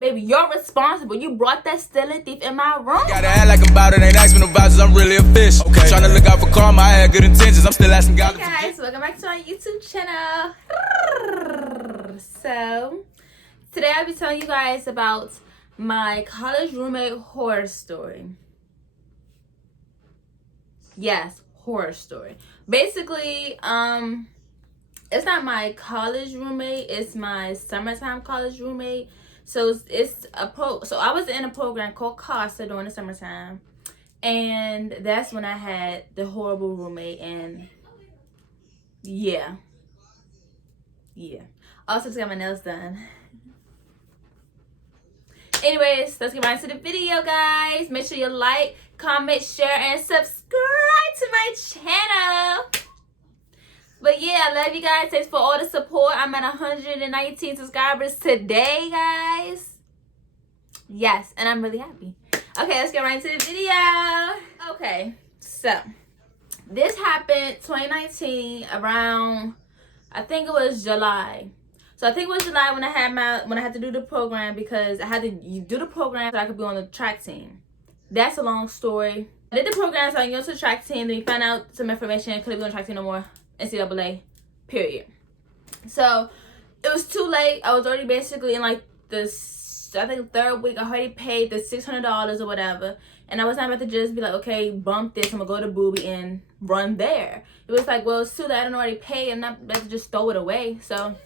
Baby, you're responsible. You brought that stealing thief in my room. Gotta act like about it, ain't asking no vouchers, I'm really a fish. Okay. Trying to look out for karma, I had good intentions, I'm still asking God. Hey guys, welcome back to my YouTube channel. So, today I'll be telling you guys about my college roommate horror story. Yes, horror story. Basically, it's not my college roommate, it's my summertime college roommate. So so I was in a program called Casa during the summertime, and that's when I had the horrible roommate. And yeah. Also just got my nails done. Anyways, let's get right into the video, guys. Make sure you like, comment, share, and subscribe to my channel. But yeah, I love you guys. Thanks for all the support. I'm at 119 subscribers today, guys. Yes, and I'm really happy. Okay, let's get right into the video. Okay, so this happened 2019 around, I think it was July. So I think it was July when I had to do the program, because I had to do the program so I could be on the track team. That's a long story. I did the program so I can go to the track team. Then we found out some information. Couldn't be on the track team no more. NCAA, period. So it was too late. I was already basically in like this, I think, third week. I already paid the $600 or whatever, and I was not about to just be like, okay, bump this, I'm gonna go to Booby and run there. It was like, well, it's too late. I don't already pay. I'm not about to just throw it away. So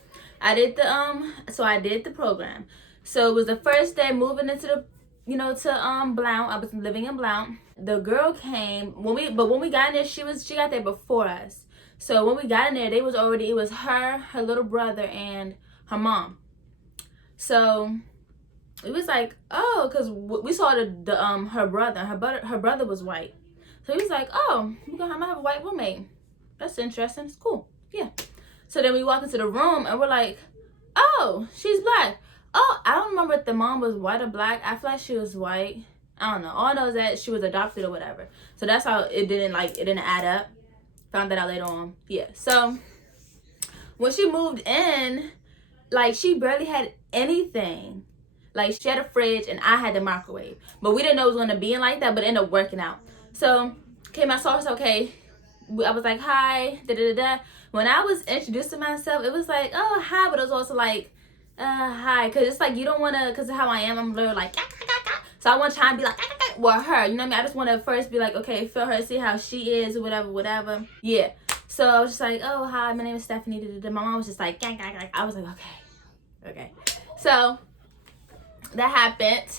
I did the program. So it was the first day moving into the, to Blount. I was living in Blount. The girl came when we got in there. She got there before us. So when we got in there, it was her little brother, and her mom. So it was like, oh, because we saw her brother was white. So he was like, oh, I'm gonna have a white roommate. That's interesting. It's cool. Yeah. So then we walk into the room and we're like, oh, she's black. Oh, I don't remember if the mom was white or black. I feel like she was white. I don't know. All I know is that she was adopted or whatever. So that's how it didn't add up. Found that out later on. Yeah. So when she moved in, like, she barely had anything. Like, she had a fridge and I had the microwave. But we didn't know it was going to be in like that, but it ended up working out. So I saw her, okay. I was like, hi, da-da-da-da. When I was introducing myself, it was like, oh, hi. But it was also like, hi. Because it's like, you don't want to, because of how I am, I'm literally like, so I want to try and be like, well, her, you know what I mean? I just want to first be like, okay, feel her, see how she is, or whatever. Yeah. So I was just like, oh, hi, my name is Stephanie. My mom was just like, I was like, okay. So that happened.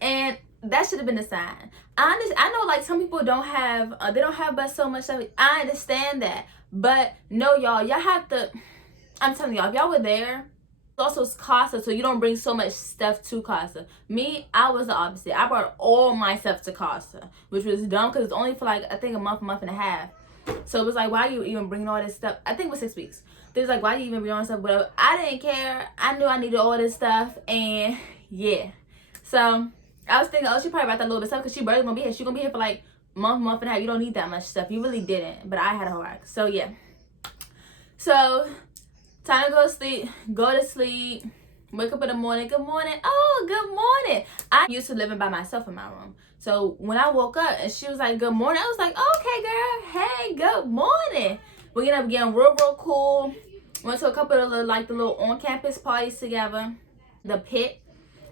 And that should have been a sign. I know, like, some people don't have, they don't have but so much stuff. I understand that. But no, y'all have to, I'm telling y'all, if y'all were there, also it's Casa, so you don't bring so much stuff to Casa. Me, I was the opposite. I brought all my stuff to Casa, which was dumb because it's only for like, I think, a month and a half. So it was like, why are you even bringing all this stuff? I think it was 6 weeks. It was like, why do you even bring all this stuff? Whatever. I didn't care. I knew I needed all this stuff, and yeah. So I was thinking, oh, she probably brought that little bit of stuff because she barely gonna be here. She gonna be here for like month and a half. You don't need that much stuff. You really didn't, but I had a whole rack. So yeah. So time to go to sleep, wake up in the morning, good morning, oh, good morning. I used to living by myself in my room. So when I woke up and she was like, good morning, I was like, okay, girl, hey, good morning. We ended up getting real cool. Went to a couple of the little on-campus parties together. The Pit,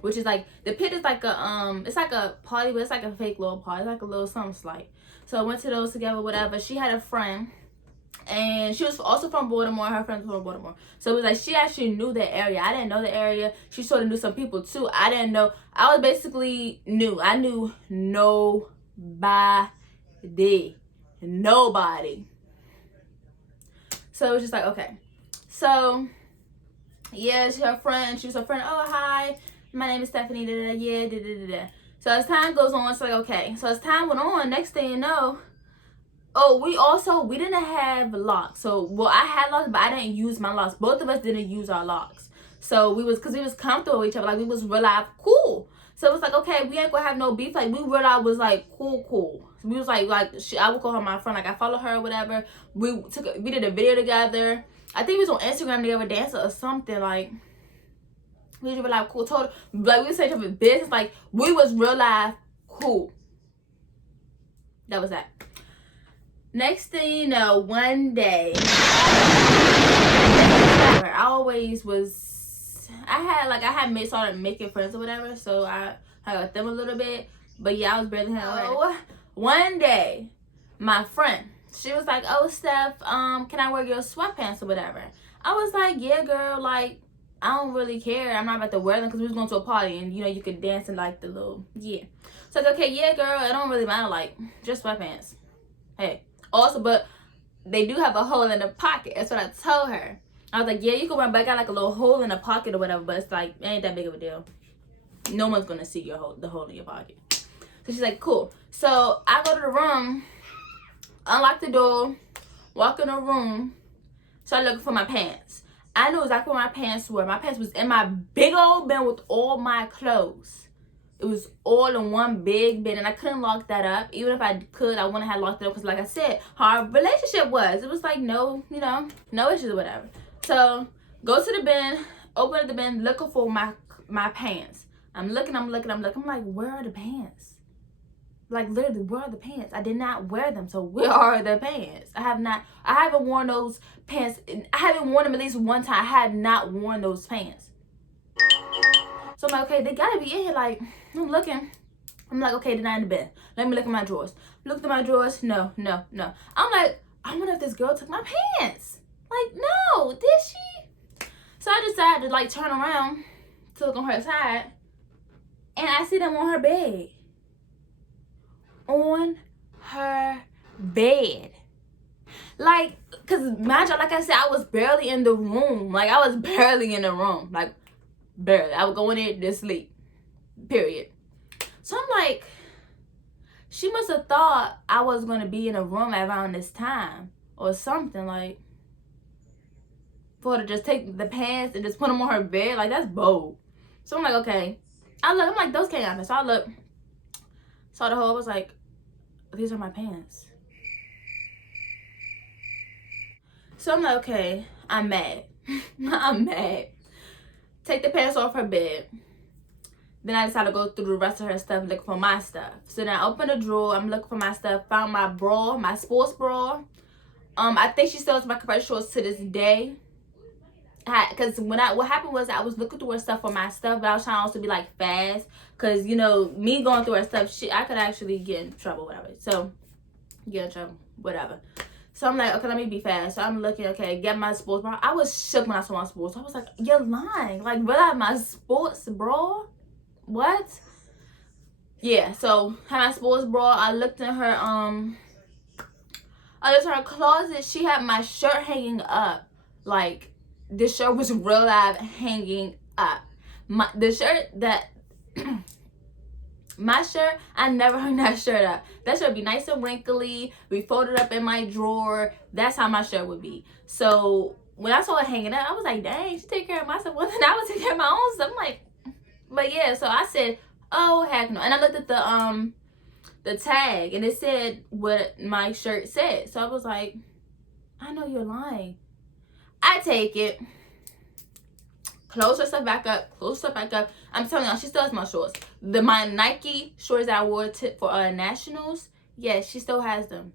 which is like, the Pit is like a, it's like a party, but it's like a fake little party. It's like a little something slight. So I went to those together, whatever. She had a friend. And she was also from Baltimore. Her friends were from Baltimore. So it was like she actually knew the area. I didn't know the area. She sort of knew some people too. I didn't know. I was basically new. I knew nobody. So it was just like, okay. So yeah, she was her friend. Oh, hi. My name is Stephanie. Yeah. So as time goes on, it's like, okay. So as time went on, next thing you know, oh, we didn't have locks. So, well, I had locks, but I didn't use my locks. Both of us didn't use our locks. So because we was comfortable with each other. Like, we was real life cool. So it was like, okay, we ain't gonna have no beef. Like, we real life was like cool. So we was like I would call her my friend. Like, I follow her or whatever. We did a video together. I think we was on Instagram together dancing or something. Like, We was real life cool. Told her, like, we was saying each other business. Like, we was real life cool. That was that. Next thing you know, one day, I always was, I had started making friends or whatever, so I got them a little bit, but yeah, I was barely hanging out. One day, my friend, she was like, oh, Steph, can I wear your sweatpants or whatever? I was like, yeah, girl, like, I don't really care. I'm not about to wear them because we was going to a party and, you know, you could dance in, like, the little, yeah. So I was like, okay, yeah, girl, it don't really matter, like, just sweatpants. Hey. Also, but they do have a hole in the pocket. That's what I told her. I was like, yeah, you can wear them, but I got, like, a little hole in the pocket or whatever, but it's, like, it ain't that big of a deal. No one's going to see the hole in your pocket. So she's like, cool. So I go to the room, unlock the door, walk in the room, start looking for my pants. I knew exactly where my pants were. My pants was in my big old bin with all my clothes. It was all in one big bin, and I couldn't lock that up. Even if I could, I wouldn't have locked it up because, like I said, how our relationship was. It was like no, you know, no issues or whatever. So go to the bin, open up the bin, looking for my pants. I'm looking. I'm like, where are the pants? Like, literally, where are the pants? I did not wear them, so where are the pants? I haven't worn those pants. I haven't worn them at least one time. I had not worn those pants. So I'm like, okay, they gotta be in here. Like, I'm looking. I'm like, okay, they're not in the bed. Let me look at my drawers. Looked at my drawers. No. I'm like, I wonder if this girl took my pants. Like, no, did she? So I decided to, like, turn around to look on her side, and I see them on her bed. On her bed. Like, because imagine, like I said, I was barely in the room. Like, I was barely in the room. Like, barely. I would go in there to sleep. Period. So I'm like, she must have thought I was going to be in a room around this time or something. Like, for her to just take the pants and just put them on her bed. Like, that's bold. So I'm like, okay. I'm like, those can't happen. So I look. Saw the hole. I was like, these are my pants. So I'm like, okay, I'm mad. I'm mad. Take the pants off her bed. Then I decided to go through the rest of her stuff looking for my stuff. So then I opened the drawer. I'm looking for my stuff. Found my bra, my sports bra. I think she still has my compression shorts to this day. Because what happened was I was looking through her stuff for my stuff, but I was trying to also be like fast. Because, you know, me going through her stuff, I could actually get in trouble, whatever. So, get in trouble, whatever. So I'm like, okay, let me be fast. So I'm looking, okay, get my sports bra. I was shook when I saw my sports. I was like, you're lying. Like, really, my sports bra? What? Yeah, so had my sports bra. I looked in her, closet. She had my shirt hanging up. Like, this shirt was real live hanging up. My shirt, I never hung that shirt up. That shirt would be nice and wrinkly. We folded up in my drawer. That's how my shirt would be. So when I saw it hanging up, I was like, dang, she take care of my stuff. Well, then I would take care of my own stuff. I'm like, but yeah, so I said, oh, heck no. And I looked at the tag, and it said what my shirt said. So I was like, I know you're lying. I take it, close her stuff back up, I'm telling y'all, she still has my shorts. My Nike shorts that I wore for nationals, yeah, she still has them.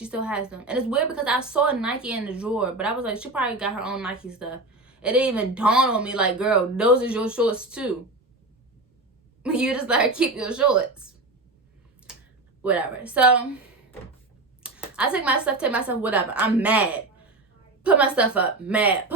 And it's weird because I saw Nike in the drawer, but I was like, she probably got her own Nike stuff. It didn't even dawn on me, like, girl, those is your shorts too. You just let her keep your shorts. Whatever. So, I take my stuff, whatever. I'm mad. Put my stuff up, mad.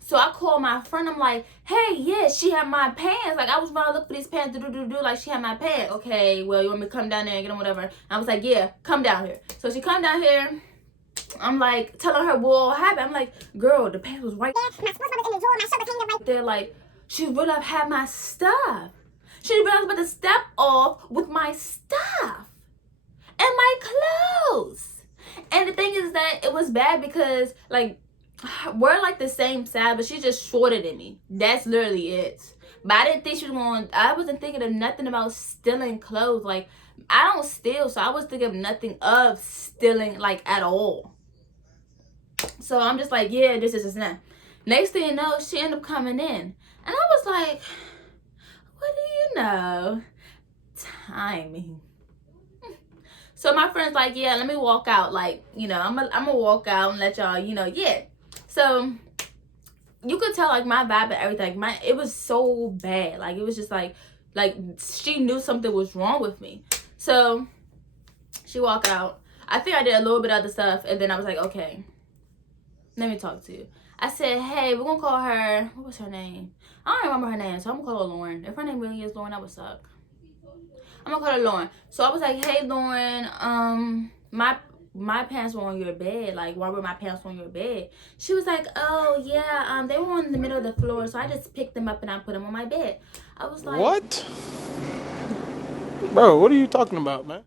So I called my friend. I'm like, hey, yeah, she had my pants. Like, I was trying to look for these pants. Like, she had my pants. Okay, well, you want me to come down there and get them, whatever. I was like, yeah, come down here. So she come down here. I'm like, telling her what happened. I'm like, girl, the pants was right there. My sports bra was in the drawer. My shirt was hanging right there. Like, she would have had my stuff. She realized I was about to step off with my stuff and my clothes. And the thing is that it was bad because, like, we're like the same size, but she's just shorter than me. That's literally it. But I didn't think she was going, I wasn't thinking of nothing about stealing clothes. Like, I don't steal, so I was thinking of nothing of stealing, like, at all. So I'm just like, yeah, this is that. Next thing you know, she ended up coming in. And I was like, what do you know? Timing. So my friend's like, yeah, let me walk out. Like, you know, I'm gonna walk out and let y'all, you know, yeah. So you could tell, like, my vibe and everything. It was so bad. Like, it was just like she knew something was wrong with me. So she walked out. I think I did a little bit of other stuff, and then I was like, okay, let me talk to you. I said, hey, we're gonna call her, what was her name? I don't remember her name, so I'm gonna call her Lauren. If her name really is Lauren, that would suck. I'm gonna call her Lauren. So I was like, hey, Lauren, my pants were on your bed. Like, why were my pants on your bed? She was like, oh yeah, they were on the middle of the floor, so I just picked them up and I put them on my bed. I was like, what? Bro, what are you talking about, man?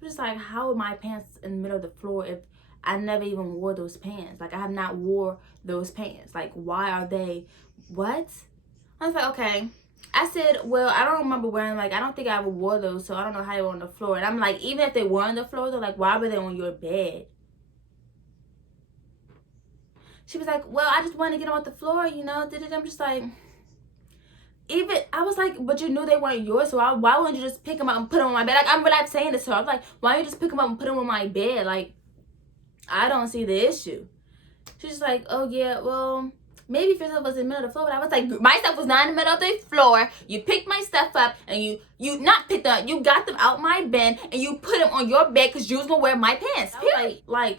I'm just like, how are my pants in the middle of the floor if I never even wore those pants? Like, I have not wore those pants. Like, why are they, what? I was like, okay. I said, well, I don't remember wearing, like, I don't think I ever wore those, so I don't know how they were on the floor. And I'm like, even if they were on the floor, though, like, why were they on your bed? She was like, well, I just wanted to get them off the floor, you know? I'm just like, I was like, but you knew they weren't yours, so why wouldn't you just pick them up and put them on my bed? Like, I'm really saying this to her. I was like, why don't you just pick them up and put them on my bed? Like, I don't see the issue. She's just like, oh, yeah, well, maybe if your stuff was in the middle of the floor. But I was like, my stuff was not in the middle of the floor. You picked my stuff up, and you not picked them up. You got them out my bed, and you put them on your bed because you was going to wear my pants. I was like,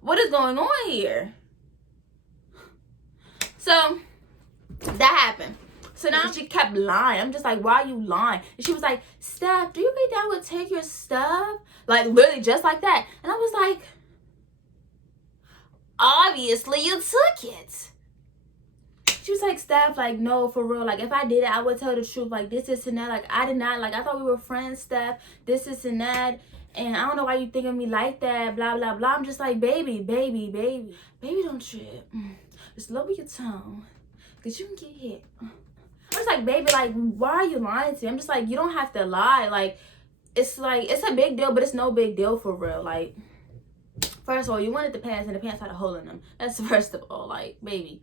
what is going on here? So, that happened. So now she kept lying. I'm just like, why are you lying? And she was like, Steph, do you think that would take your stuff? Like, literally just like that. And I was like, obviously you took it. She was like, Steph, like, no, for real. Like, if I did it, I would tell the truth. Like, this and that. Like, I did not. Like, I thought we were friends, Steph. This and that. And I don't know why you think of me like that. Blah, blah, blah. I'm just like, baby. Baby, don't trip. Just lower your tone. Because you can get hit. I was like, baby, like, why are you lying to me? I'm just like, you don't have to lie. Like, it's a big deal, but it's no big deal for real. Like, first of all, you wanted the pants, and the pants had a hole in them. That's first of all. Like, baby,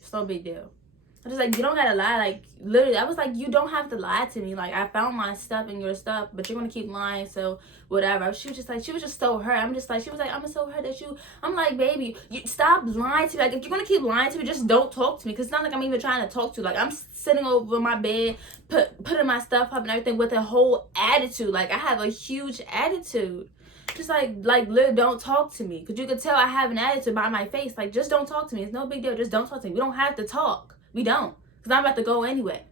it's no big deal. I was like, you don't gotta lie. Like, literally, I was like, you don't have to lie to me. Like, I found my stuff and your stuff, but you're gonna keep lying, so whatever. She was just so hurt. I'm just like, she was like, I'm so hurt that you. I'm like, baby, you stop lying to me. Like, if you're gonna keep lying to me, just don't talk to me. Because it's not like I'm even trying to talk to you. Like, I'm sitting over my bed, putting my stuff up and everything with a whole attitude. Like, I have a huge attitude. Just like literally don't talk to me. Because you could tell I have an attitude by my face. Like, just don't talk to me. It's no big deal. Just don't talk to me. We don't have to talk. We don't. Because I'm about to go anyway.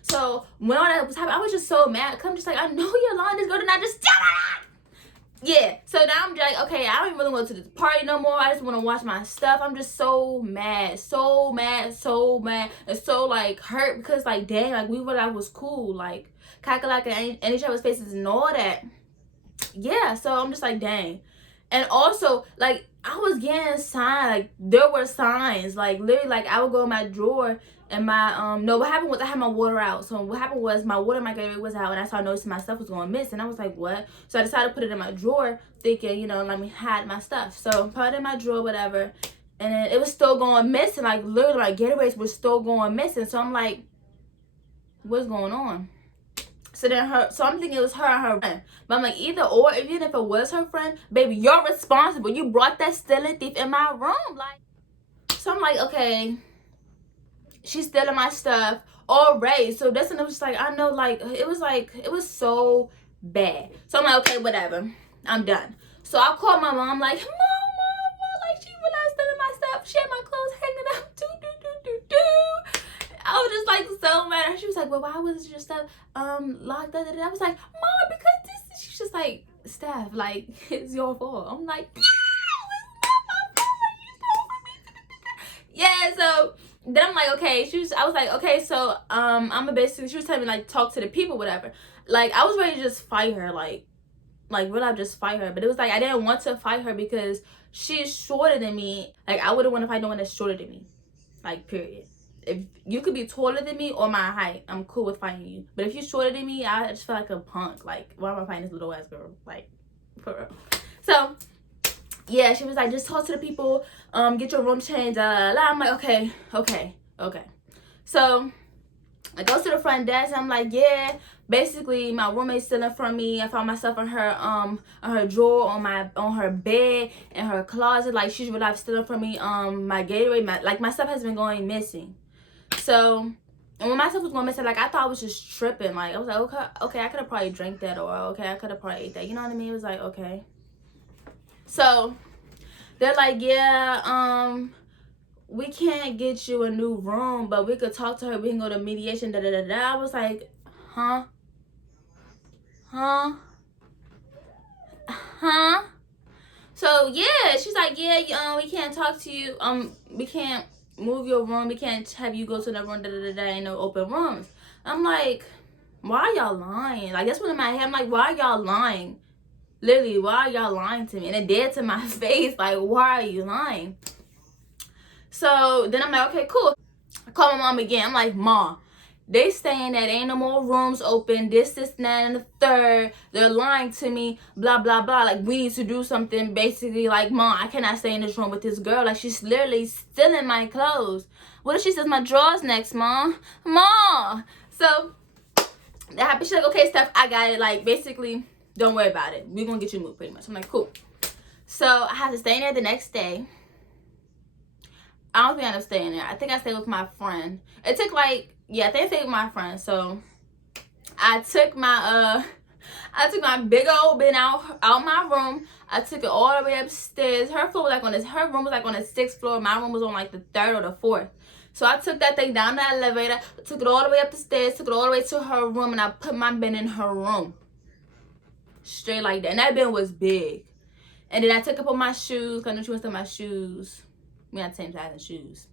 So, when all that was happening, I was just so mad. I'm just like, I know you're lying. This girl did not just tell me. Yeah. So, now I'm just like, okay, I don't even really want to go to this party no more. I just want to watch my stuff. I'm just so mad. So mad. So mad. And so, like, hurt. Because, like, dang, like, we were like, was cool. Like, kakalaka and each other's faces and all that. Yeah. So, I'm just like, dang. And also, like, I was getting signs. Like, there were signs. Like, literally, like, I would go in my drawer and my, no, what happened was I had my water out. So, what happened was my water microwave was out and I started noticing my stuff was going miss. And I was like, what? So, I decided to put it in my drawer thinking, you know, let me hide my stuff. So, put it in my drawer, whatever. And then it was still going missing. Like, literally, like, getaways were still going missing. So, I'm like, what's going on? So I'm thinking it was her and her friend. But I'm like, either or, even if it was her friend, baby, you're responsible. You brought that stealing thief in my room. Like, so I'm like, okay, she's stealing my stuff already. So that's when it was just like, I know, like, it was so bad. So I'm like, okay, whatever. I'm done. So I called my mom, like, mom, like, she realized stealing my stuff. She had my clothes hanging up. I was just like so mad. She was like, well, why was your stuff locked up? I was like, Mom, because this. She's just like, Steph, like, it's your fault. I'm like, no, it's not my fault. Yeah, so then I'm like, okay. I was like, okay, so I'm basically, she was telling me, like, talk to the people, whatever. Like, I was ready to just fight her, like really just fight her. But it was like, I didn't want to fight her because she's shorter than me. Like, I wouldn't want to fight no one that's shorter than me. Like, period. If you could be taller than me or my height, I'm cool with fighting you. But if you're shorter than me, I just feel like a punk. Like, why am I fighting this little ass girl? Like, for real. So, yeah, she was like, just talk to the people, get your room changed, I'm like, okay. So I go to the front desk and I'm like, yeah, basically my roommate's stealing from me. I found myself in her drawer, on her bed, in her closet. Like, she's really stealing from me. My Gatorade, my stuff has been going missing. So, and when my stuff was going missing, like, I thought I was just tripping. Like, I was like, okay, I could have probably drank that, or okay, I could have probably ate that. You know what I mean? It was like, okay. So they're like, yeah, we can't get you a new room, but we could talk to her. We can go to mediation. I was like, huh? So yeah, she's like, yeah, we can't talk to you. We can't move your room. We can't have you go to the room. Ain't no open rooms. I'm like, why are y'all lying? Like, that's what in my head. I'm like, why are y'all lying? Literally, why are y'all lying to me? And it dead to my face. Like, why are you lying? So then I'm like, okay, cool. I call my mom again. I'm like, Mom, they saying that ain't no more rooms open, this, that, and the third. They're lying to me, blah, blah, blah. Like, we need to do something. Basically, like, Mom, I cannot stay in this room with this girl. Like, she's literally stealing my clothes. What if she says my drawers next, Mom? Mom! So, that happened. She's like, okay, Steph, I got it. Like, basically, don't worry about it. We're going to get you moved, pretty much. I'm like, cool. So, I had to stay in there the next day. I don't think I ended up staying there. I think I stayed with my friend. It took like, yeah, I think I stayed with my friend. So I took my big old bin out my room. I took it all the way upstairs. Her room was like on the 6th floor. My room was on like the 3rd or the 4th. So I took that thing down the elevator, took it all the way up the stairs, took it all the way to her room, and I put my bin in her room. Straight like that. And that bin was big. And then I took up all my shoes, because I knew she was still my shoes. We had the same size of shoes.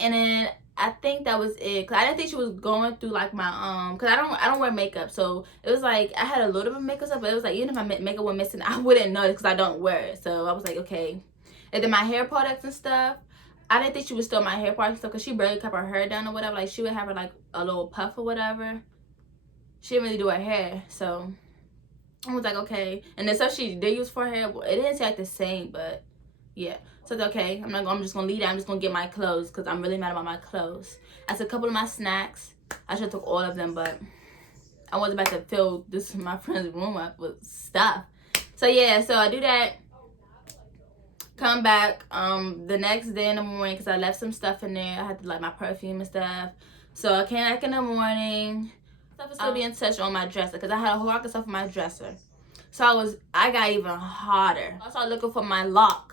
And then I think that was it. Cause I didn't think she was going through like my cause I don't wear makeup. So it was like I had a little bit of makeup stuff, but it was like even if my makeup was missing, I wouldn't notice because I don't wear it. So I was like, okay. And then my hair products and stuff, I didn't think she would steal my hair products and stuff because she barely kept her hair down or whatever. Like, she would have her like a little puff or whatever. She didn't really do her hair. So I was like, okay. And the stuff she did use for her hair, it didn't say like the same, but yeah. So it's okay. I'm just gonna leave that. I'm just gonna get my clothes because I'm really mad about my clothes. I took a couple of my snacks. I should have took all of them, but I wasn't about to fill my friend's room up with stuff. So yeah, so I do that. Come back the next day in the morning because I left some stuff in there. I had to like my perfume and stuff. So I came back in the morning. Stuff was still being touched on my dresser because I had a whole lot of stuff in my dresser. So I got even hotter. I started looking for my lock.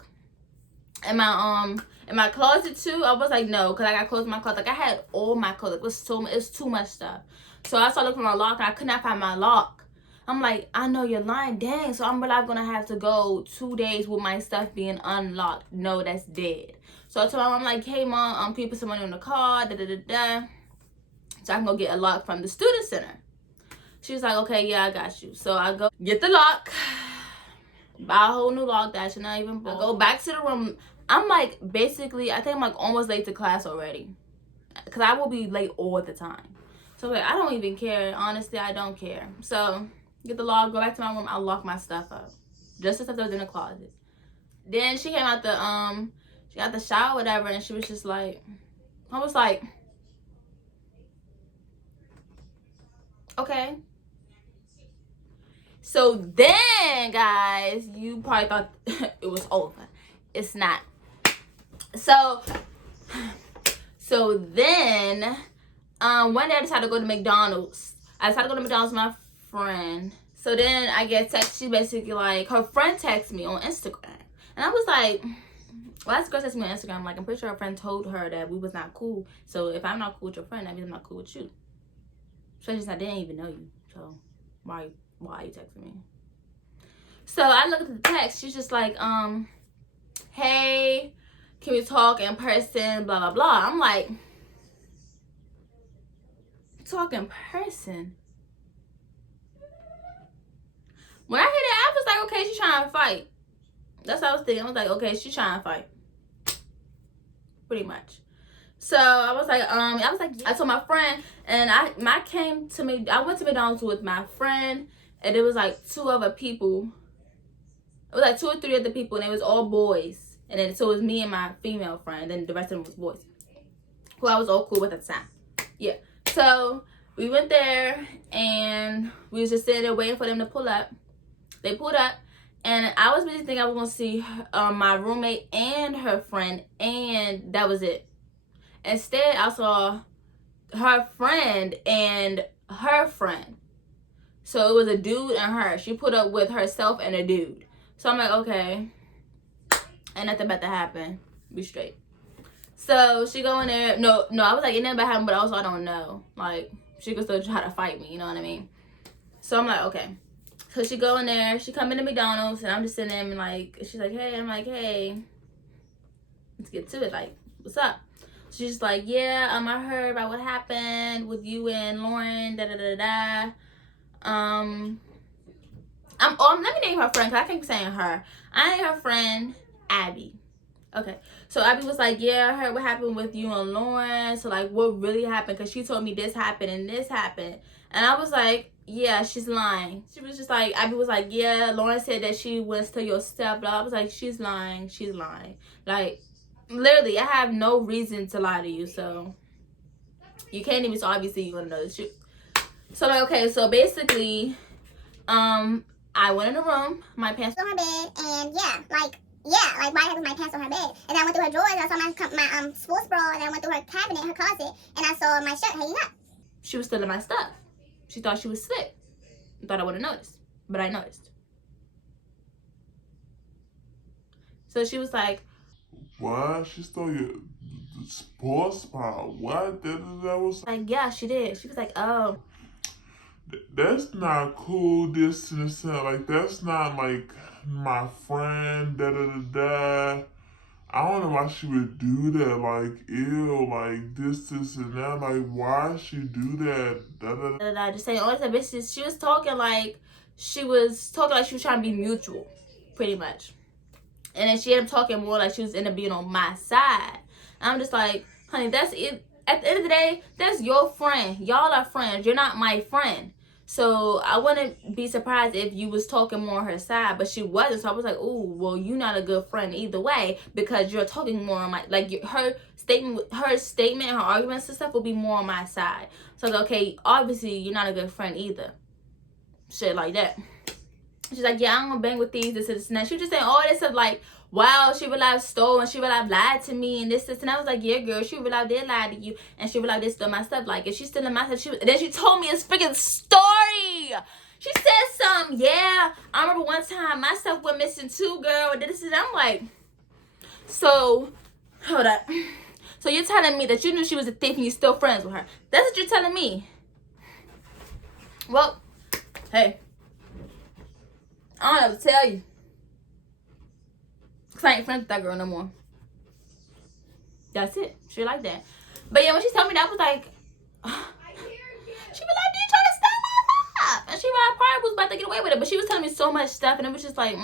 In my closet too. I was like, no, because I got clothes in my closet. Like, I had all my clothes. It was too much stuff. So I started looking for my lock and I could not find my lock. I'm like, I know you're lying. Dang. So I'm really gonna have to go 2 days with my stuff being unlocked. No, that's dead. So I told my mom, I'm like, hey Mom, can you put some money on the car? So I can go get a lock from the student center. She was like, okay, yeah, I got you. So I go get the lock. Buy a whole new lock that I should not even buy. I go back to the room. I'm like, basically, I think I'm like almost late to class already. Because I will be late all the time. So like, I don't even care. Honestly, I don't care. So get the lock, go back to my room. I'll lock my stuff up. Just the stuff that was in the closet. Then she came out she got the shower, whatever, and she was just like, I was like, okay. So then, guys, you probably thought it was over. It's not. So then, one day I decided to go to McDonald's. I decided to go to McDonald's with my friend. So then I get text. She basically like, her friend texted me on Instagram. And I was like, well, this girl texted me on Instagram. Like, I'm pretty sure her friend told her that we was not cool. So if I'm not cool with your friend, that means I'm not cool with you. So I didn't even know you. So why are you texting me? So I look at the text. She's just like, hey, can we talk in person? Blah, blah, blah. I'm like, talk in person? When I hear that, I was like, okay, she's trying to fight. That's what I was thinking. I was like, okay, she's trying to fight. Pretty much. So I was like, I told my friend, and I went to McDonald's with my friend, and it was like 2 other people. It was like 2 or 3 other people, and it was all boys. And then so it was me and my female friend, and the rest of them was boys, who I was all cool with at the time. Yeah. So we went there, and we was just sitting there waiting for them to pull up. They pulled up, and I was really thinking I was gonna see my roommate and her friend, and that was it. Instead, I saw her friend and her friend. So it was a dude and her. She put up with herself and a dude. So I'm like, okay, ain't nothing about to happen. Be straight. So she go in there. No, I was like, ain't nothing about to happen, but also I don't know. Like, she could still try to fight me, you know what I mean? So I'm like, okay. So she go in there. She come into McDonald's, and I'm just sitting there and like, she's like, hey. I'm like, hey, let's get to it. Like, what's up? She's just like, yeah, I heard about what happened with you and Lauren, da-da-da-da. Let me name her friend, because I can't be saying her. I name her friend Abby. Okay. So Abby was like, yeah, I heard what happened with you and Lauren. So, like, what really happened? Because she told me this happened and this happened. And I was like, yeah, she's lying. She was just like, Abby was like, yeah, Lauren said that she went to your step. Blah. I was like, she's lying. She's lying. Like, literally, I have no reason to lie to you. So, you can't even, so obviously you're going to know the truth. So, like, okay, so basically, I went in the room, my pants on her bed, and like why was my pants on her bed? And then I went through her drawers, and I saw my sports bra, and then I went through her cabinet, her closet, and I saw my shirt hanging up. She was stealing my stuff. She thought she was slick. I thought I would have noticed, but I noticed. So she was like, "What? She stole your sports bra? What? That was like, yeah, she did." She was like, oh. That's not cool, this and this, like, that's not, like, my friend, da-da-da-da. I don't know why she would do that, like, ew, like, this and that, like, why she do that, da-da-da. Just saying all this bitches. She was talking like she was trying to be mutual, pretty much. And then she ended up talking more like she was ended up being on my side. And I'm just like, honey, that's it. At the end of the day, that's your friend. Y'all are friends. You're not my friend. So I wouldn't be surprised if you was talking more on her side, but she wasn't. So I was like, oh, well, you're not a good friend either way, because you're talking more on my, like, her statement, her arguments and stuff will be more on my side. So I was like, okay, obviously you're not a good friend either. Shit like that. She's like, yeah, I'm gonna bang with these, this and that. She was just saying all this stuff like, wow, she really have stolen, she really have lied to me, and this, and I was like, yeah, girl, she really have did lie to you, and she really have did steal my stuff. Like, if she's stealing my stuff, and then she told me a freaking story. She said yeah, I remember one time my stuff went missing too, girl, and this, and I'm like, so, hold up. So you're telling me that you knew she was a thief and you're still friends with her? That's what you're telling me. Well, hey, I don't know what to tell you. Cause I ain't friends with that girl no more. That's it. She like that. But yeah, when she told me that, I was like, she was like, "Did you try to steal my stuff?" And she probably was about to get away with it, but she was telling me so much stuff, and it was just like,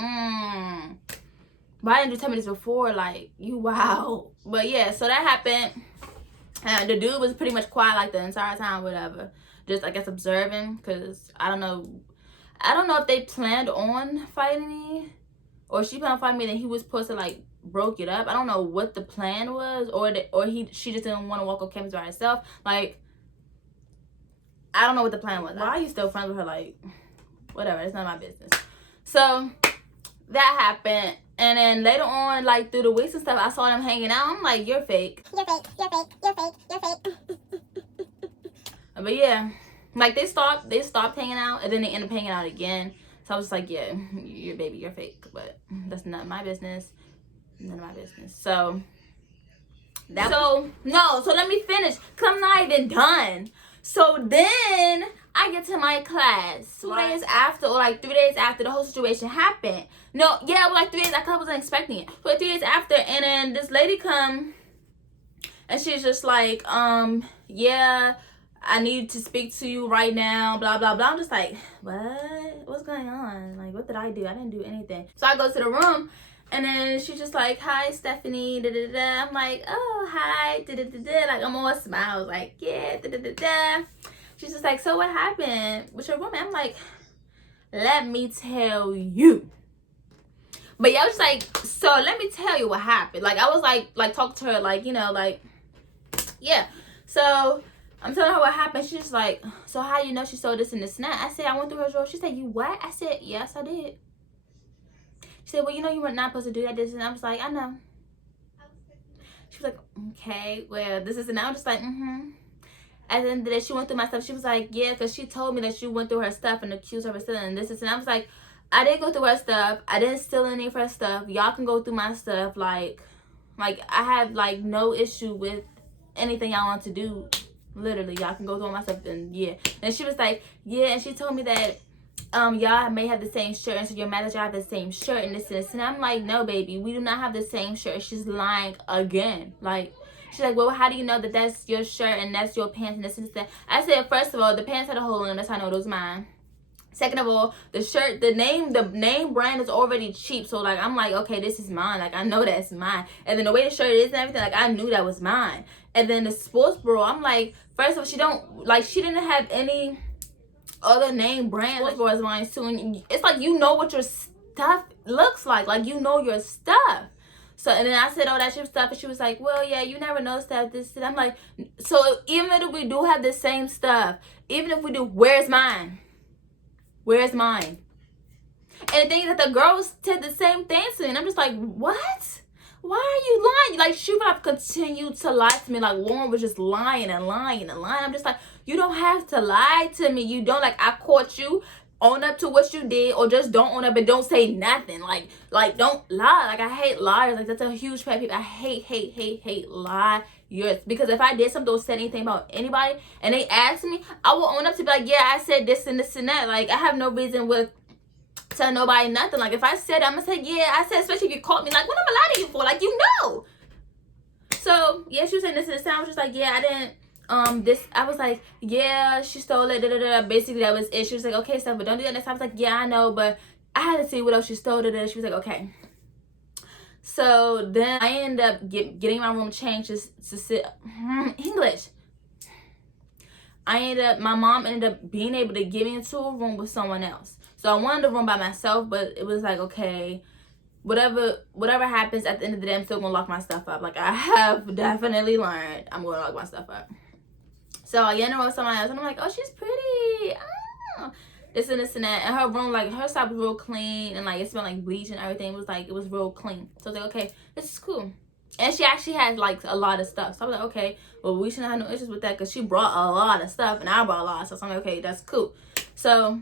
why didn't you tell me this before? Like, you wow. But yeah, so that happened. And the dude was pretty much quiet like the entire time, whatever. Just, I guess, observing, because I don't know if they planned on fighting me, or she planned on fighting me, and then he was supposed to, like, broke it up. I don't know what the plan was, or she just didn't want to walk on campus by herself. Like, I don't know what the plan was. Why are you still friends with her? Like, whatever, it's none of my business. So that happened, and then later on, like, through the weeks and stuff, I saw them hanging out. I'm like, you're fake. You're fake. You're fake. You're fake. You're fake. But yeah, like, they stopped hanging out, and then they ended up hanging out again. So I was just like, yeah, you're fake, but that's not my business. None of my business. So so let me finish, because I'm not even done. So then I get to my class 2 days after, or like 3 days after the whole situation happened. No, yeah, like 3 days after. I wasn't expecting it. So like 3 days after, and then this lady come, and she's just like, yeah, I need to speak to you right now, blah, blah, blah. I'm just like, what? What's going on? Like, what did I do? I didn't do anything. So I go to the room, and then she's just like, hi, Stephanie, da-da-da-da. I'm like, oh, hi, da-da-da-da. Like, I'm all smiles, like, yeah, da-da-da-da. She's just like, so what happened with your roommate? I'm like, let me tell you. But yeah, I was like, so let me tell you what happened. Like, I was like talking to her, like, you know, like, yeah. So I'm telling her what happened. She's like, so how you know she stole this and this and that? I said, I went through her drawer. She said, you what? I said, yes, I did. She said, well, you know, you were not supposed to do that, this, and I was like, I know. She was like, okay, well, this is, and I was just like, At the end of the day, she went through my stuff. She was like, yeah, because she told me that she went through her stuff and accused her of stealing and this, and I was like, I didn't go through her stuff. I didn't steal any of her stuff. Y'all can go through my stuff. Like I have, like, no issue with anything y'all want to do. Literally, y'all can go through all my stuff, and yeah. And she was like, yeah, and she told me that y'all may have the same shirt, and so you're mad that y'all have the same shirt and this, and I'm like, no, baby, we do not have the same shirt. She's lying again. Like, she's like, well, how do you know that that's your shirt and that's your pants and this and that? I said, first of all, the pants had a hole in them. That's how I know it was mine. Second of all, the shirt, the name brand is already cheap. So, like, I'm like, okay, this is mine. Like, I know that's mine. And then the way the shirt is and everything, like, I knew that was mine. And then the sports bra, I'm like, first of all, she didn't have any other name brand. Sports bra is mine too. And it's like, you know what your stuff looks like. Like, you know your stuff. So, and then I said, oh, that's your stuff. And she was like, well, yeah, you never know stuff. This, and I'm like, so even if we do have the same stuff, even if we do, where's mine? Where's mine? And the thing is that the girls did the same thing to me. And I'm just like, what? Why are you lying? Like, she would have continued to lie to me. Like, Lauren was just lying and lying and lying. I'm just like, you don't have to lie to me. You don't. Like, I caught you. Own up to what you did, or just don't own up and don't say nothing. Like don't lie. Like, I hate liars. Like, that's a huge pet peeve. I hate liars. Because if I did something or said anything about anybody and they asked me, I will own up to be like, yeah, I said this and this and that. Like, I have no reason with tell nobody nothing. Like, if I said, I'm gonna say, yeah, I said, especially if you caught me. Like, what am I lie to you for? Like, you know. So yeah, she was saying this and this. I was just like, yeah, I didn't. I was like, yeah, she stole it, basically that was it. She was like, okay, stuff, but don't do that next time. I was like, yeah, I know, but I had to see what else she stole, She was like, okay. So then I ended up getting my room changed to sit English. My mom ended up being able to get me into a room with someone else. So I wanted a room by myself, but it was like, okay, whatever happens at the end of the day, I'm still gonna lock my stuff up. Like, I have definitely learned I'm gonna lock my stuff up. So I ended up with someone else, and I'm like, oh, she's pretty. Oh, this and that. And her room, like, her side was real clean, and like it smelled like bleach and everything. It was real clean. So I was like, okay, this is cool. And she actually had like a lot of stuff. So I was like, okay, well, we shouldn't have no issues with that, because she brought a lot of stuff and I brought a lot of stuff. So I'm like, okay, that's cool. So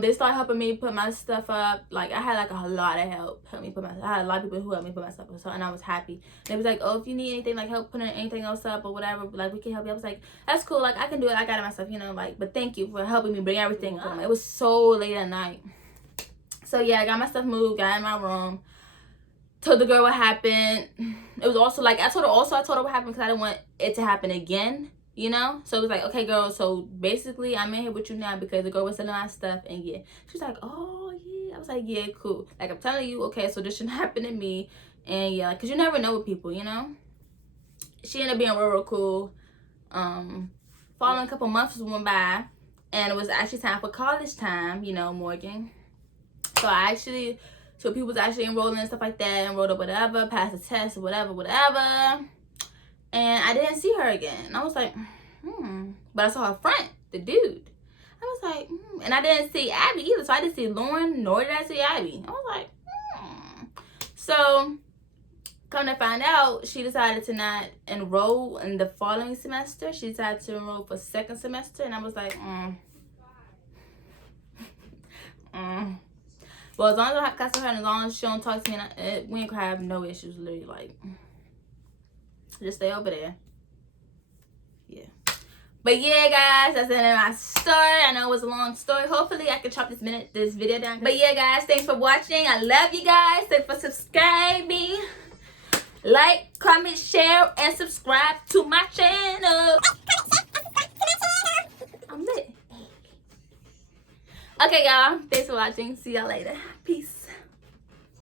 they started helping me put my stuff up. Like, I had like a lot of help. I had a lot of people who helped me put my stuff up. So, and I was happy. And it was like, oh, if you need anything, like help putting anything else up or whatever, like, we can help you. I was like, that's cool. Like, I can do it. I got it myself, you know, like, but thank you for helping me bring everything up. It was so late at night. So yeah, I got my stuff moved, got in my room, told the girl what happened. It was also like, I told her what happened, because I didn't want it to happen again. You know? So it was like, okay, girl, so basically I'm in here with you now because the girl was selling my stuff, and yeah. She was like, oh, yeah. I was like, yeah, cool. Like, I'm telling you, okay, so this shouldn't happen to me. And yeah, because you never know with people, you know? She ended up being real cool. Following a couple months went by, and it was actually time for college time, you know, Morgan. So people was actually enrolling and stuff like that, enrolled up whatever, passed the test, whatever. And I didn't see her again. And I was like, But I saw her friend, the dude. I was like, And I didn't see Abby either. So I didn't see Lauren, nor did I see Abby. I was like, So, come to find out, she decided to not enroll in the following semester. She decided to enroll for second semester. And I was like, Well, as long as I have customer her, and as long as she don't talk to me, we ain't gonna have no issues, literally, like. Just stay over there. Yeah. But yeah, guys, that's the end of my story. I know it was a long story. Hopefully I can chop this video down. But yeah, guys, thanks for watching. I love you guys. Thanks for subscribing. Like, comment, share, and subscribe to my channel. I'm lit. Okay, y'all. Thanks for watching. See y'all later.